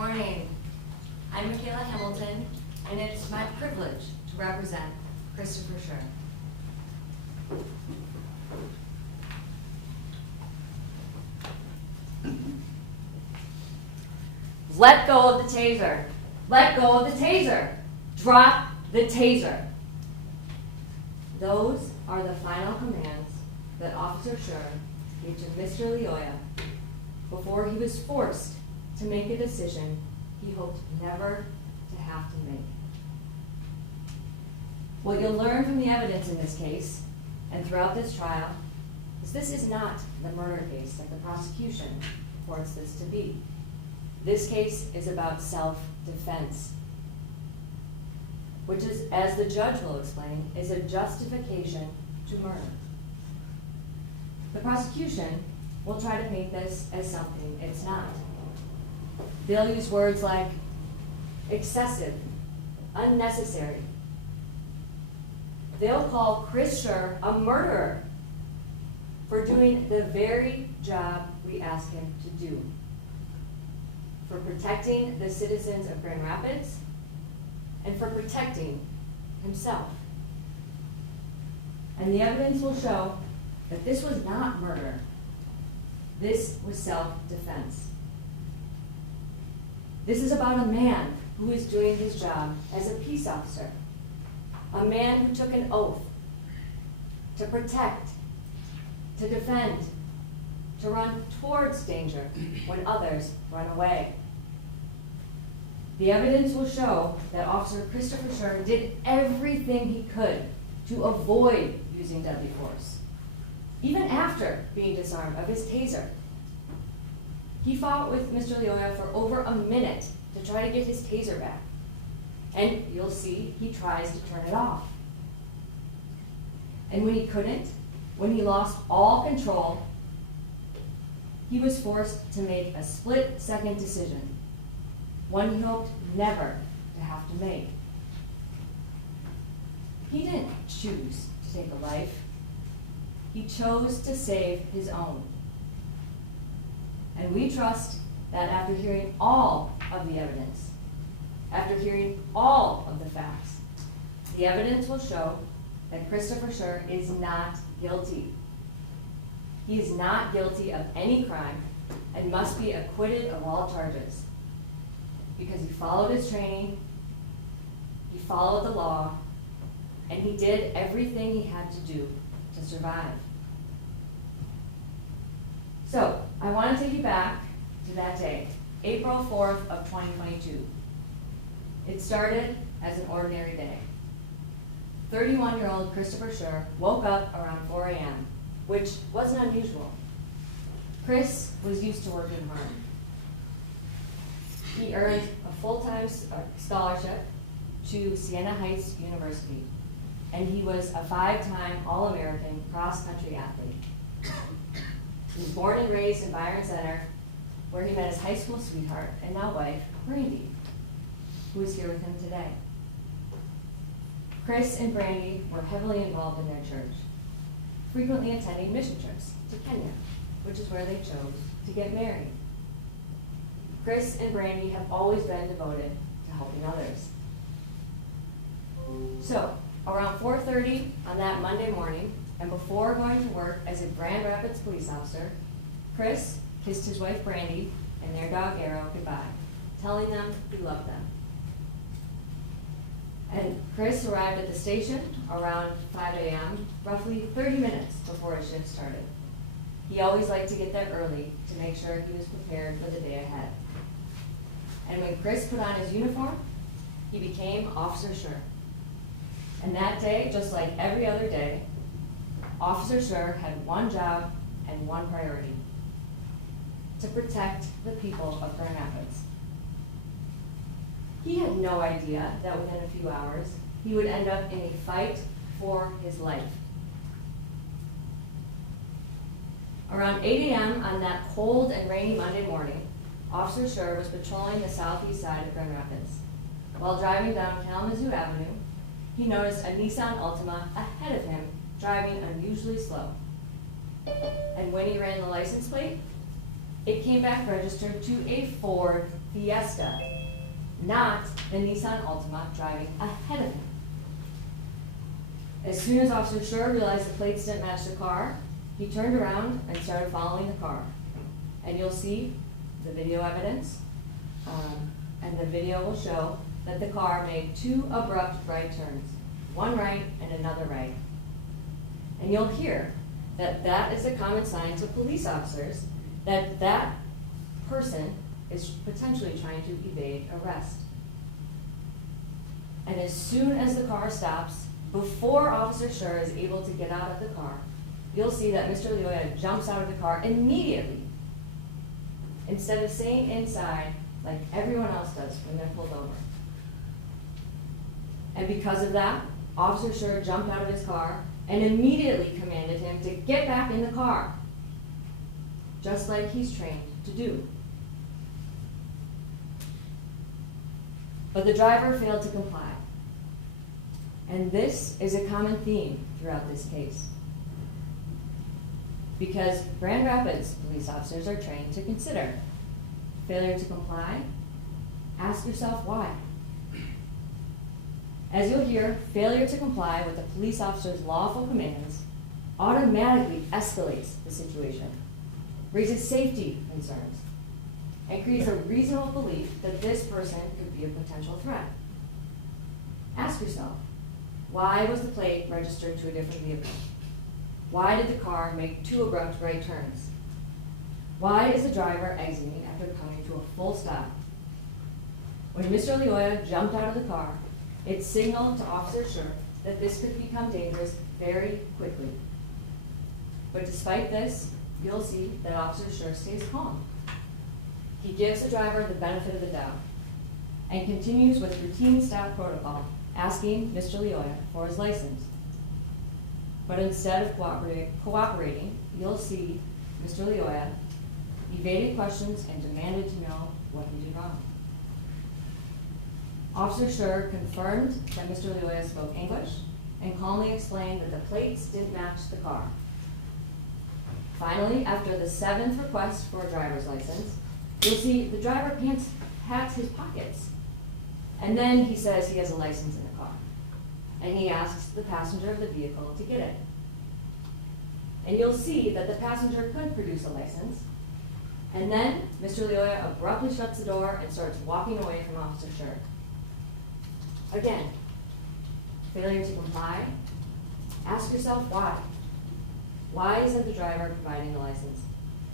morning. I'm Mikayla Hamilton, and it's my privilege to represent Christopher Schurr. Let go of the taser. Let go of the taser. Drop the taser. Those are the final commands that Officer Schurr gave to Mr. Lyoya before he was forced to make a decision he hoped never to have to make. What you'll learn from the evidence in this case and throughout this trial is this is not the murder case that the prosecution wants this to be. This case is about self-defense, which is, as the judge will explain, is a justification to murder. The prosecution will try to paint this as something it's not. They'll use words like excessive, unnecessary. They'll call Chris Schurr a murderer for doing the very job we asked him to do, for protecting the citizens of Grand Rapids and for protecting himself. And the evidence will show that this was not murder. This was self-defense. This is about a man who is doing his job as a peace officer, a man who took an oath to protect, to defend, to run towards danger when others run away. The evidence will show that Officer Christopher Schurr did everything he could to avoid using deadly force, even after being disarmed of his taser. He fought with Mr. Lyoya for over a minute to try to get his taser back. And you'll see he tries to turn it off. And when he couldn't, when he lost all control, he was forced to make a split-second decision, one he hoped never to have to make. He didn't choose to take a life. He chose to save his own. And we trust that after hearing all of the evidence, after hearing all of the facts, the evidence will show that Christopher Schurr is not guilty. He is not guilty of any crime and must be acquitted of all charges because he followed his training, he followed the law, and he did everything he had to do to survive. So, I want to take you back to that day, April 4th of 2022. It started as an ordinary day. 31-year-old Christopher Schurr woke up around 4 a.m., which wasn't unusual. Chris was used to working hard. He earned a full-time scholarship to Siena Heights University, and he was a 5-time All-American cross-country athlete. He was born and raised in Byron Center, where he met his high school sweetheart and now wife, Brandy, who is here with him today. Chris and Brandy were heavily involved in their church, frequently attending mission trips to Kenya, which is where they chose to get married. Chris and Brandy have always been devoted to helping others. So, around 4:30 on that Monday morning, and before going to work as a Grand Rapids police officer, Chris kissed his wife Brandy and their dog Arrow goodbye, telling them he loved them. And Chris arrived at the station around 5 a.m., roughly 30 minutes before his shift started. He always liked to get there early to make sure he was prepared for the day ahead. And when Chris put on his uniform, he became Officer Schurr. And that day, just like every other day, Officer Schurr had one job and one priority: to protect the people of Grand Rapids. He had no idea that within a few hours, he would end up in a fight for his life. Around 8 a.m. on that cold and rainy Monday morning, Officer Schurr was patrolling the southeast side of Grand Rapids. While driving down Kalamazoo Avenue, he noticed a Nissan Altima ahead of him driving unusually slow. And when he ran the license plate, it came back registered to a Ford Fiesta, not the Nissan Altima driving ahead of him. As soon as Officer Schurr realized the plates didn't match the car, he turned around and started following the car. And you'll see the video evidence, and the video will show that the car made 2 abrupt right turns, one right and another right. And you'll hear that that is a common sign to police officers that that person is potentially trying to evade arrest. And as soon as the car stops, before Officer Schurr is able to get out of the car, you'll see that Mr. Lyoya jumps out of the car immediately, instead of staying inside like everyone else does when they're pulled over. And because of that, Officer Schurr jumped out of his car and immediately commanded him to get back in the car, just like he's trained to do. But the driver failed to comply. And this is a common theme throughout this case. Because Grand Rapids police officers are trained to consider failure to comply. Ask yourself why. As you'll hear, failure to comply with a police officer's lawful commands automatically escalates the situation, raises safety concerns, and creates a reasonable belief that this person could be a potential threat. Ask yourself, why was the plate registered to a different vehicle? Why did the car make 2 abrupt right turns? Why is the driver exiting after coming to a full stop? When Mr. Lyoya jumped out of the car, it signaled to Officer Schurr that this could become dangerous very quickly. But despite this, you'll see that Officer Schurr stays calm. He gives the driver the benefit of the doubt and continues with routine stop protocol, asking Mr. Lyoya for his license. But instead of cooperating, you'll see Mr. Lyoya evaded questions and demanded to know what he did wrong. Officer Schurr confirmed that Mr. Lyoya spoke English and calmly explained that the plates didn't match the car. Finally, after the 7th request for a driver's license, you'll see the driver pats his pockets. And then he says he has a license in the car. And he asks the passenger of the vehicle to get it. And you'll see that the passenger could produce a license. And then Mr. Lyoya abruptly shuts the door and starts walking away from Officer Schurr. Again, failure to comply. Ask yourself why. Why isn't the driver providing the license?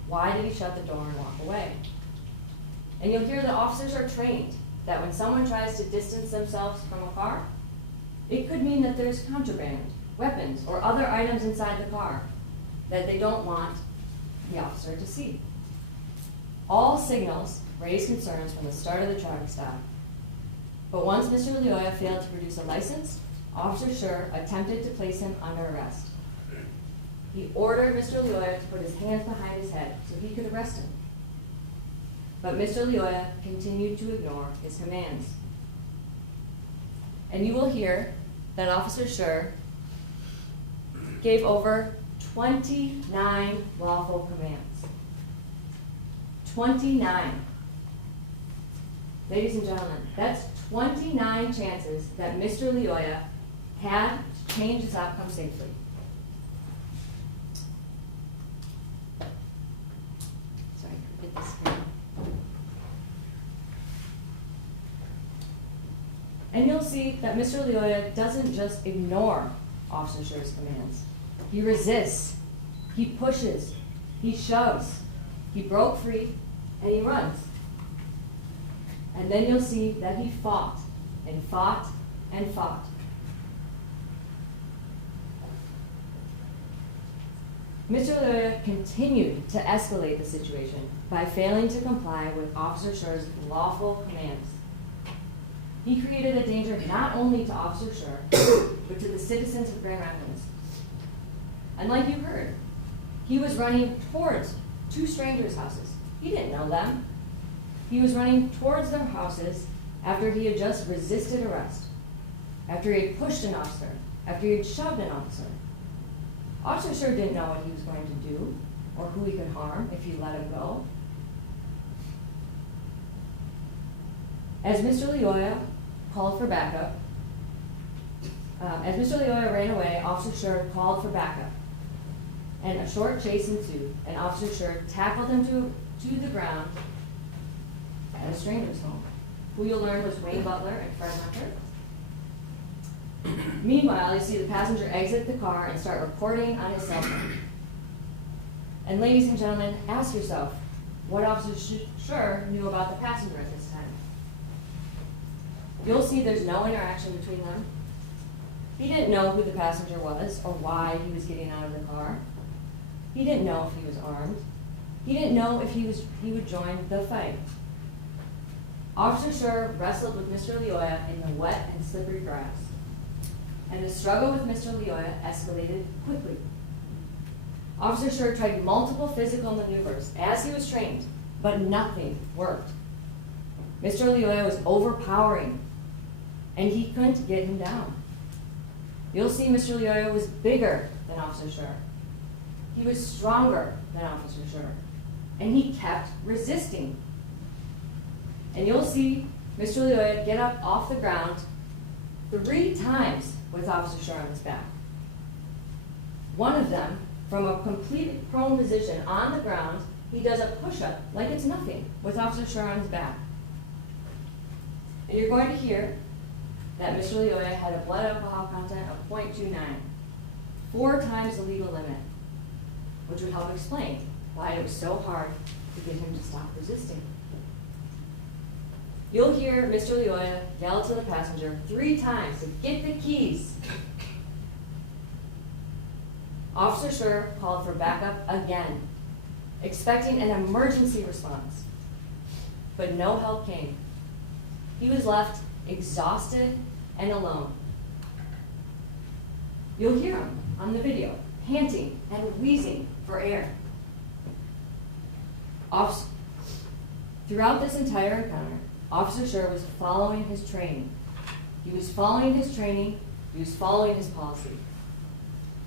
Why did he shut the door and walk away? And you'll hear that officers are trained that when someone tries to distance themselves from a car, it could mean that there's contraband, weapons, or other items inside the car that they don't want the officer to see. All signals raise concerns from the start of the traffic stop. But once Mr. Lyoya failed to produce a license, Officer Schurr attempted to place him under arrest. He ordered Mr. Lyoya to put his hands behind his head so he could arrest him. But Mr. Lyoya continued to ignore his commands. And you will hear that Officer Schurr gave over 29 lawful commands. 29. Ladies and gentlemen, that's 29 chances that Mr. Lyoya had to change his outcome safely. Sorry, hit the screen. And you'll see that Mr. Lyoya doesn't just ignore Officer Schurr's commands. He resists, he pushes, he shoves, he broke free, and he runs. And then you'll see that he fought and fought and fought. Mr. Lyoya continued to escalate the situation by failing to comply with Officer Schurr's lawful commands. He created a danger not only to Officer Schurr, but to the citizens of Grand Rapids. And like you heard, he was running towards 2 strangers' houses. He didn't know them. He was running towards their houses after he had just resisted arrest, after he had pushed an officer, after he had shoved an officer. Officer Schurr didn't know what he was going to do or who he could harm if he let him go. As Mr. Lyoya called for backup, as Mr. Lyoya ran away, Officer Schurr called for backup. And a short chase ensued, and Officer Schurr tackled him to the ground at a stranger's home, who you'll learn was Wayne Butler and Fred Hunter. Meanwhile, you see the passenger exit the car and start recording on his cell phone. And ladies and gentlemen, ask yourself what Officer Schurr knew about the passenger at this time. You'll see there's no interaction between them. He didn't know who the passenger was or why he was getting out of the car. He didn't know if he was armed. He didn't know if he would join the fight. Officer Schurr wrestled with Mr. Lyoya in the wet and slippery grass. And the struggle with Mr. Lyoya escalated quickly. Officer Schurr tried multiple physical maneuvers as he was trained, but nothing worked. Mr. Lyoya was overpowering, and he couldn't get him down. You'll see Mr. Lyoya was bigger than Officer Schurr. He was stronger than Officer Schurr, and he kept resisting. And you'll see Mr. Lyoya get up off the ground 3 times with Officer Schurr on his back. One of them, from a completely prone position on the ground, he does a push-up like it's nothing with Officer Schurr on his back. And you're going to hear that Mr. Lyoya had a blood alcohol content of 0.29, 4 times the legal limit, which would help explain why it was so hard to get him to stop resisting. You'll hear Mr. Lyoya yell to the passenger 3 times to get the keys. Officer Schurr called for backup again, expecting an emergency response. But no help came. He was left exhausted and alone. You'll hear him on the video, panting and wheezing for air. Throughout this entire encounter, Officer Schurr was following his training. He was following his training, he was following his policy.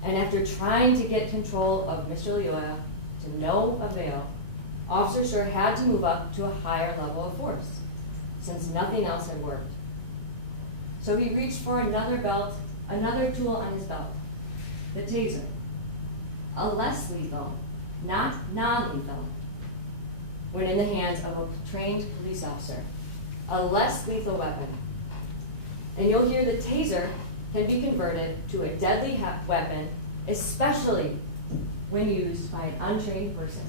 And after trying to get control of Mr. Lyoya to no avail, Officer Schurr had to move up to a higher level of force, since nothing else had worked. So he reached for another tool on his belt, the taser. A less lethal, not non-lethal, when in the hands of a trained police officer. A less lethal weapon. And you'll hear the taser can be converted to a deadly weapon, especially when used by an untrained person.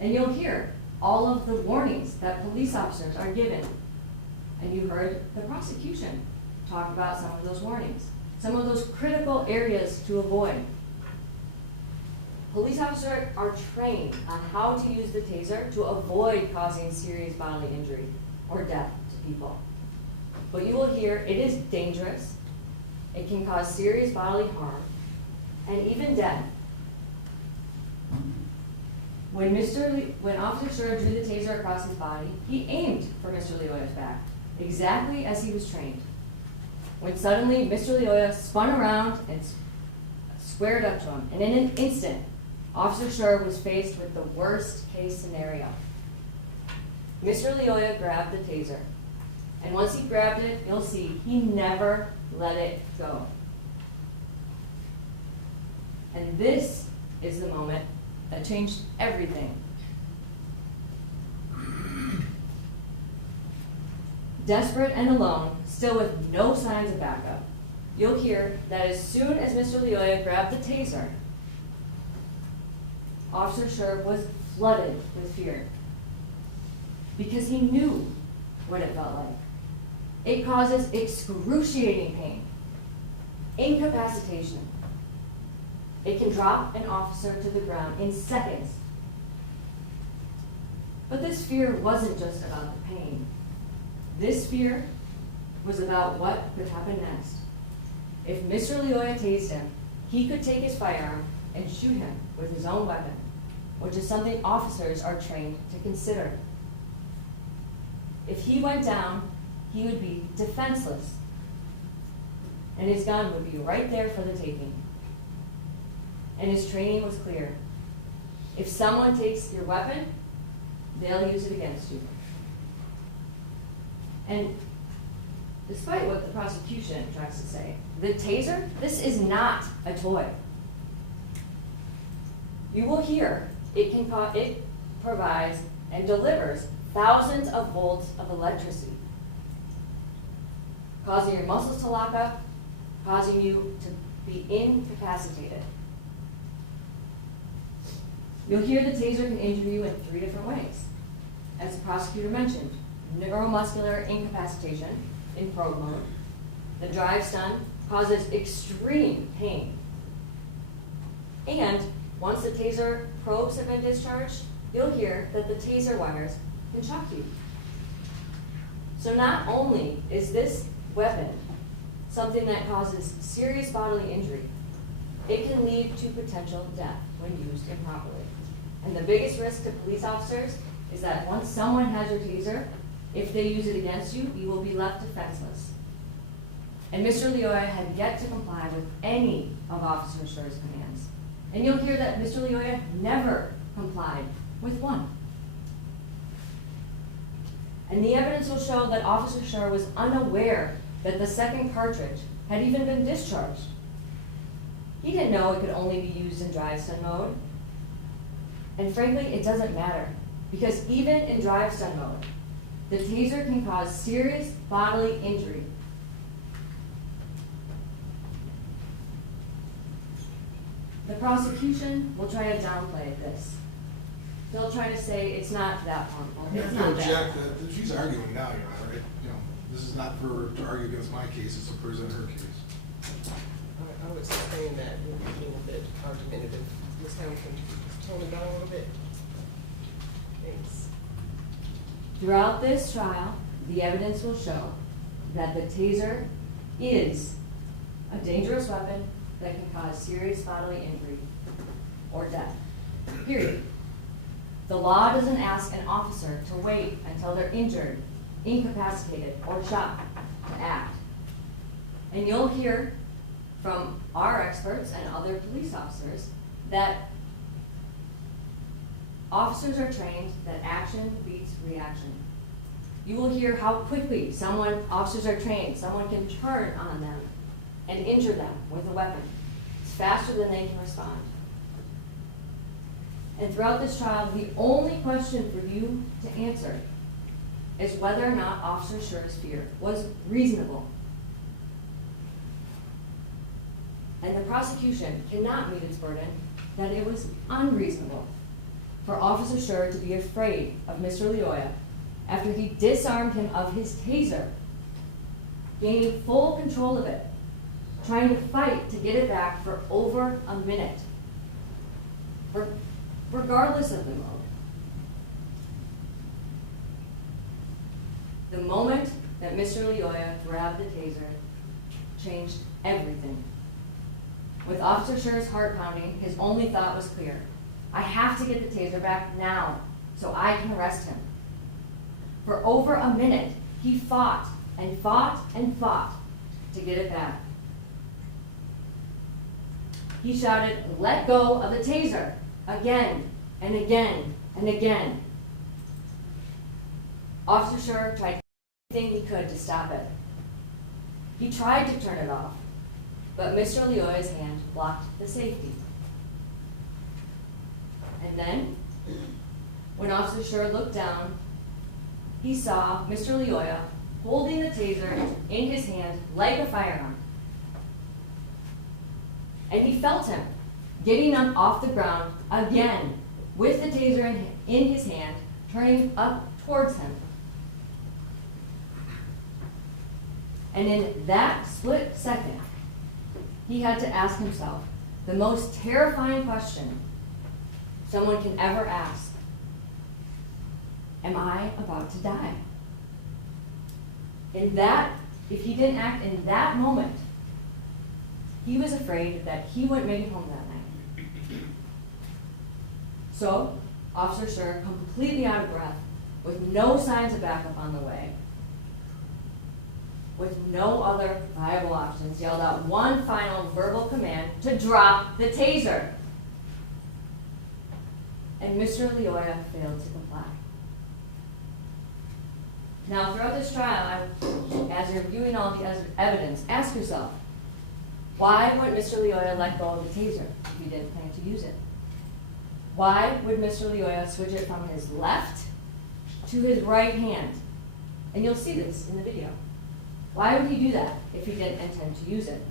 And you'll hear all of the warnings that police officers are given. And you heard the prosecution talk about some of those warnings, some of those critical areas to avoid. Police officers are trained on how to use the taser to avoid causing serious bodily injury or death to people. But you will hear it is dangerous, it can cause serious bodily harm, and even death. When Officer Schurr drew the taser across his body, he aimed for Mr. Lyoya's back, exactly as he was trained. When suddenly Mr. Lyoya spun around and squared up to him, and in an instant, Officer Schurr was faced with the worst case scenario. Mr. Lyoya grabbed the taser, and once he grabbed it, you'll see he never let it go. And this is the moment that changed everything. Desperate and alone, still with no signs of backup, you'll hear that as soon as Mr. Lyoya grabbed the taser, Officer Schurr was flooded with fear because he knew what it felt like. It causes excruciating pain, incapacitation. It can drop an officer to the ground in seconds. But this fear wasn't just about the pain. This fear was about what could happen next. If Mr. Lyoya tased him, he could take his firearm and shoot him with his own weapon, which is something officers are trained to consider. If he went down, he would be defenseless, and his gun would be right there for the taking. And his training was clear. If someone takes your weapon, they'll use it against you. And despite what the prosecution tries to say, the taser, this is not a toy. You will hear it provides and delivers thousands of volts of electricity, causing your muscles to lock up, causing you to be incapacitated. You'll hear the taser can injure you in 3 different ways. As the prosecutor mentioned, neuromuscular incapacitation in probe mode. The drive stun causes extreme pain. And once the taser probes have been discharged, you'll hear that the taser wires can shock you. So not only is this weapon something that causes serious bodily injury, it can lead to potential death when used improperly. And the biggest risk to police officers is that once someone has your taser, if they use it against you, you will be left defenseless. And Mr. Lyoya had yet to comply with any of Officer Schurr's commands. And you'll hear that Mr. Lyoya never complied with one. And the evidence will show that Officer Schurr was unaware that the second cartridge had even been discharged. He didn't know it could only be used in drive stun mode. And frankly, it doesn't matter, because even in drive stun mode, the taser can cause serious bodily injury. The prosecution will try to downplay this. They'll try to say it's not that harmful. You It's have to not object that. that she's arguing now, Your Honor, right? You know, this is not for her to argue against my case, it's to present her case. I would sustain that you're being a bit argumentative. Ms. Hamilton, tone it down a little bit. Thanks. Throughout this trial, the evidence will show that the taser is a dangerous weapon that can cause serious bodily injury or death, period. The law doesn't ask an officer to wait until they're injured, incapacitated, or shot to act. And you'll hear from our experts and other police officers that officers are trained that action beats reaction. You will hear how quickly officers are trained, someone can turn on them and injure them with a weapon. It's faster than they can respond. And throughout this trial, the only question for you to answer is whether or not Officer Schurr's fear was reasonable. And the prosecution cannot meet its burden that it was unreasonable for Officer Schurr to be afraid of Mr. Lyoya after he disarmed him of his taser, gaining full control of it, trying to fight to get it back for over a minute, regardless of the mode. The moment that Mr. Lyoya grabbed the taser changed everything. With Officer Schurr's heart pounding, his only thought was clear. I have to get the taser back now so I can arrest him. For over a minute, he fought and fought and fought to get it back. He shouted, "Let go of the taser," again and again and again. Officer Schurr tried everything he could to stop it. He tried to turn it off, but Mr. Lyoya's hand blocked the safety. And then, when Officer Schurr looked down, he saw Mr. Lyoya holding the taser in his hand like a firearm. And he felt him getting up off the ground again with the taser in his hand, turning up towards him. And in that split second, he had to ask himself the most terrifying question someone can ever ask. Am I about to die? If he didn't act in that moment, he was afraid that he wouldn't make it home that night. So, Officer Schurr, completely out of breath, with no signs of backup on the way, with no other viable options, yelled out one final verbal command to drop the taser. And Mr. Lyoya failed to comply. Now, throughout this trial, as you're reviewing all the evidence, ask yourself, why would Mr. Lyoya let go of the taser if he didn't plan to use it? Why would Mr. Lyoya switch it from his left to his right hand? And you'll see this in the video. Why would he do that if he didn't intend to use it?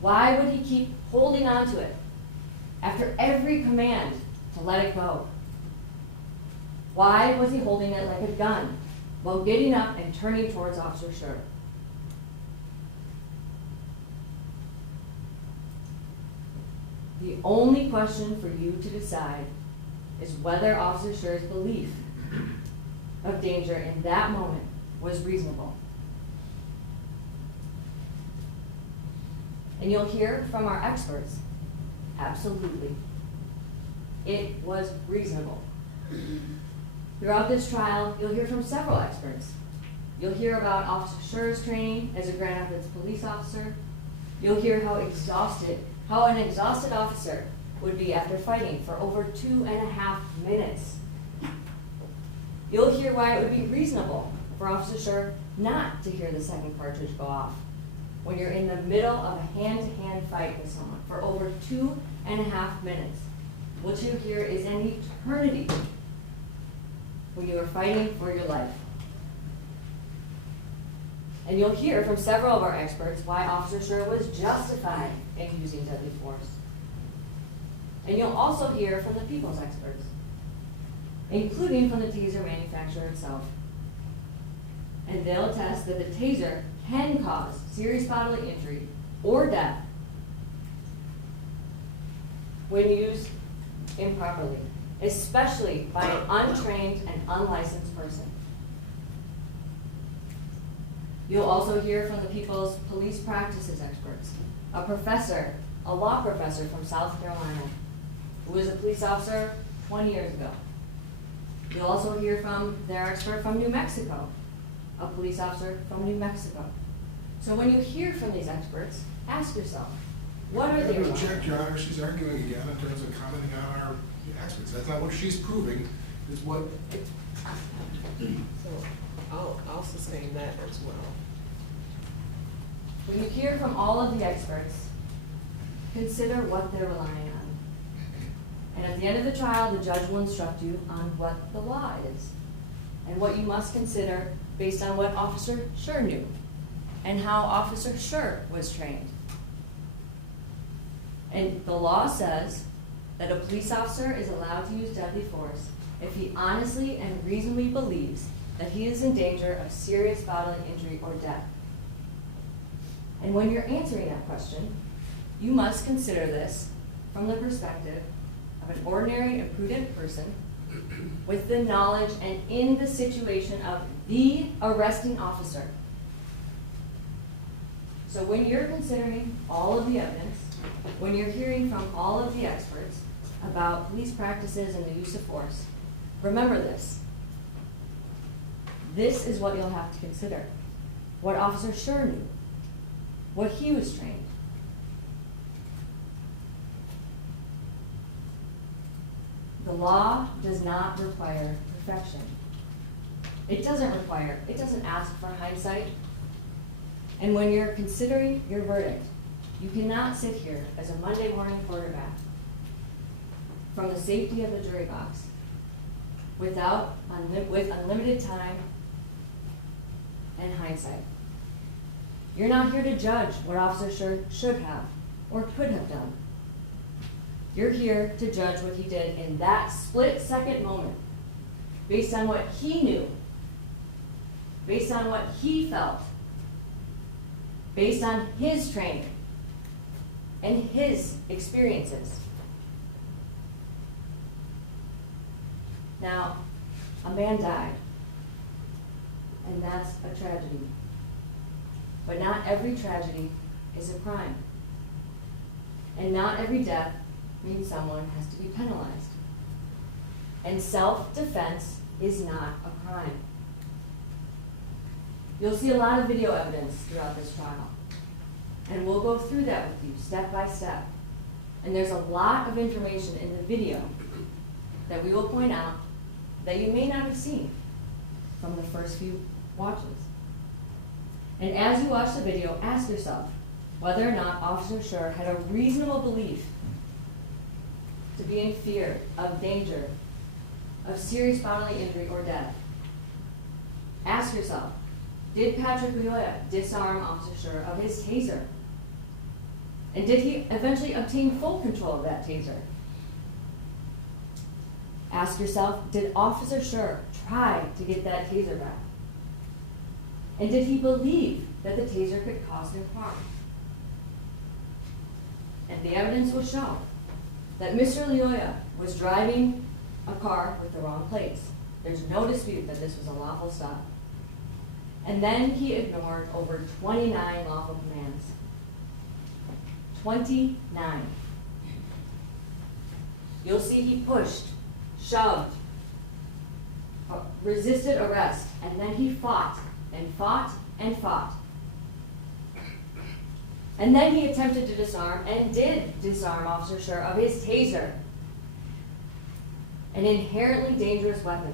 Why would he keep holding on to it after every command to let it go? Why was he holding it like a gun while getting up and turning towards Officer Schurr? The only question for you to decide is whether Officer Schurr's belief of danger in that moment was reasonable. And you'll hear from our experts, absolutely. It was reasonable. Throughout this trial, you'll hear from several experts. You'll hear about Officer Schurr's training as a Grand Rapids police officer. You'll hear how an exhausted officer would be after fighting for over 2.5 minutes. You'll hear why it would be reasonable for Officer Schurr not to hear the second cartridge go off when you're in the middle of a hand-to-hand fight with someone for over 2.5 minutes. What you hear is an eternity when you are fighting for your life. And you'll hear from several of our experts why Officer Schurr was justified in using deadly force. And you'll also hear from the people's experts, including from the taser manufacturer itself. And they'll attest that the taser can cause serious bodily injury or death when used improperly, especially by an untrained and unlicensed person. You'll also hear from the people's police practices experts, a professor, a law professor from South Carolina, who was a police officer 20 years ago. You'll also hear from their expert from New Mexico, a police officer from New Mexico. So when you hear from these experts, ask yourself, what are they about? Check, Your Honor, she's arguing again in terms of commenting on our experts. That's not what she's proving, is what. So I'll sustain that as well. When you hear from all of the experts, consider what they're relying on. And at the end of the trial, the judge will instruct you on what the law is and what you must consider based on what Officer Schurr knew and how Officer Schurr was trained. And the law says that a police officer is allowed to use deadly force if he honestly and reasonably believes that he is in danger of serious bodily injury or death. And when you're answering that question, you must consider this from the perspective of an ordinary and prudent person with the knowledge and in the situation of the arresting officer. So when you're considering all of the evidence, when you're hearing from all of the experts about police practices and the use of force, remember this. This is what you'll have to consider. What Officer Schurr knew, what he was trained. The law does not require perfection. It doesn't ask for hindsight. And when you're considering your verdict, you cannot sit here as a Monday morning quarterback from the safety of the jury box with unlimited time and hindsight. You're not here to judge what Officer Schurr should have or could have done. You're here to judge what he did in that split-second moment based on what he knew, based on what he felt, based on his training and his experiences. Now, a man died, and that's a tragedy. But not every tragedy is a crime. And not every death means someone has to be penalized. And self-defense is not a crime. You'll see a lot of video evidence throughout this trial. And we'll go through that with you step by step. And there's a lot of information in the video that we will point out that you may not have seen from the first few watches. And as you watch the video, ask yourself whether or not Officer Schurr had a reasonable belief to be in fear of danger, of serious bodily injury or death. Ask yourself, did Patrick Lyoya disarm Officer Schurr of his taser? And did he eventually obtain full control of that taser? Ask yourself, did Officer Schurr try to get that taser back? And did he believe that the taser could cause him harm? And the evidence will show that Mr. Lyoya was driving a car with the wrong plates. There's no dispute that this was a lawful stop. And then he ignored over 29 lawful commands. 29. You'll see he pushed, shoved, resisted arrest, and then he fought and fought and fought. And then he attempted to disarm and did disarm Officer Schurr of his taser, an inherently dangerous weapon.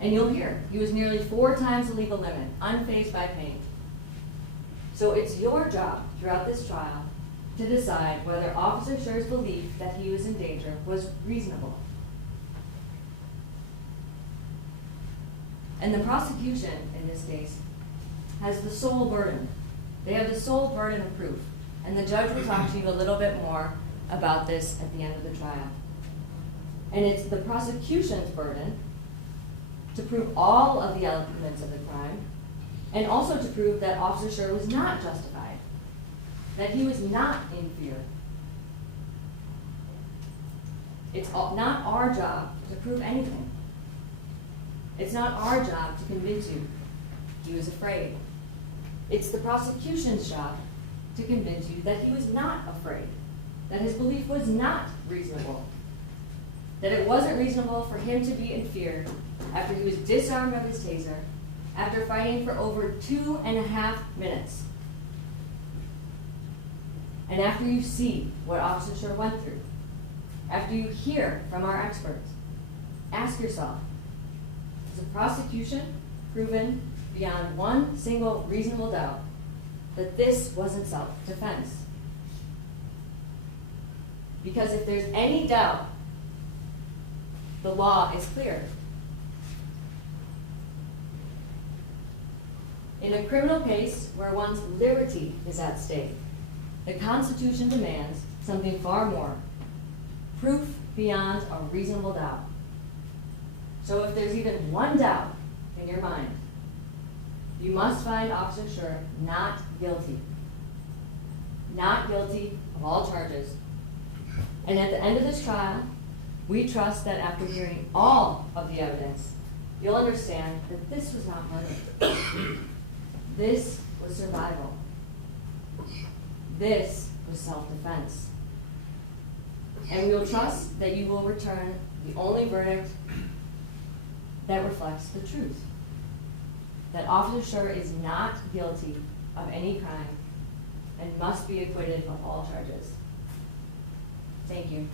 And you'll hear, he was nearly 4 times the legal limit, unfazed by pain. So it's your job throughout this trial to decide whether Officer Schurr's belief that he was in danger was reasonable. And the prosecution, in this case, has the sole burden. They have the sole burden of proof. And the judge will talk to you a little bit more about this at the end of the trial. And it's the prosecution's burden to prove all of the elements of the crime, and also to prove that Officer Schurr was not justified, that he was not in fear. It's not our job to prove anything. It's not our job to convince you he was afraid. It's the prosecution's job to convince you that he was not afraid, that his belief was not reasonable, that it wasn't reasonable for him to be in fear after he was disarmed of his taser, after fighting for over 2.5 minutes. And after you see what Officer Schurr went through, after you hear from our experts, ask yourself, has the prosecution proven beyond one single reasonable doubt that this wasn't self-defense? Because if there's any doubt, the law is clear. In a criminal case where one's liberty is at stake, the Constitution demands something far more: proof beyond a reasonable doubt. So if there's even one doubt in your mind, you must find Officer Schurr not guilty. Not guilty of all charges. And at the end of this trial, we trust that after hearing all of the evidence, you'll understand that this was not murder. This was survival. This was self-defense. And we will trust that you will return the only verdict that reflects the truth: that Officer Schurr is not guilty of any crime and must be acquitted of all charges. Thank you.